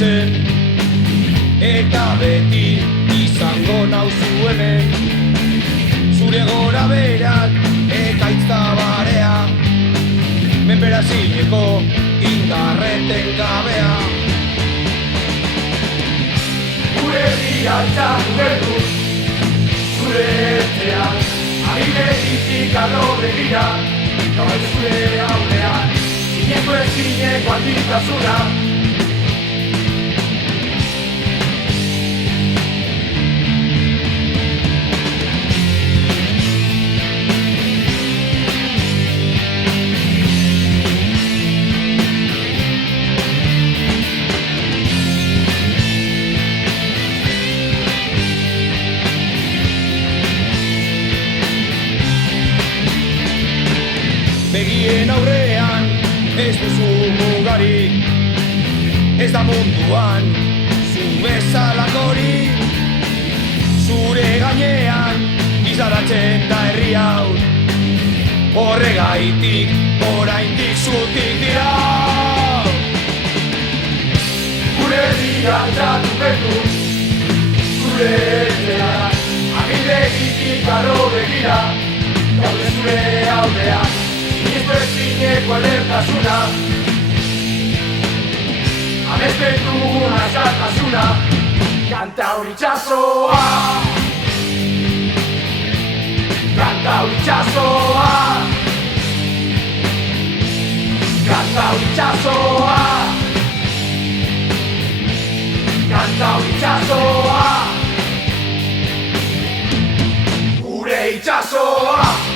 sentitzen, eta beti izango nauzu hemen. Zure gora berak ekaitza barea, menpera zineko indarreten gabea. Gure herrialtzak gertu, zure etxean, agilegitik arro begira, gaur zure aurrean, zineko ezineko handitasuna. Begien aurrean ez duzu mugarik, ez da munduan zu bezalakorik. Zure gainean izaratzen da herri hau, horregaitik oraindik zutik dira. Gure herrialtzak gertu, zure etxean, agilegitik arro begira, gaur zure aurrean, zineko edertasuna, amesten dugun askatasuna, Kantaur itxasoa, Kantaur itxasoa, Kantaur itxasoa, Kantaur itxasoa, gure itxasoa.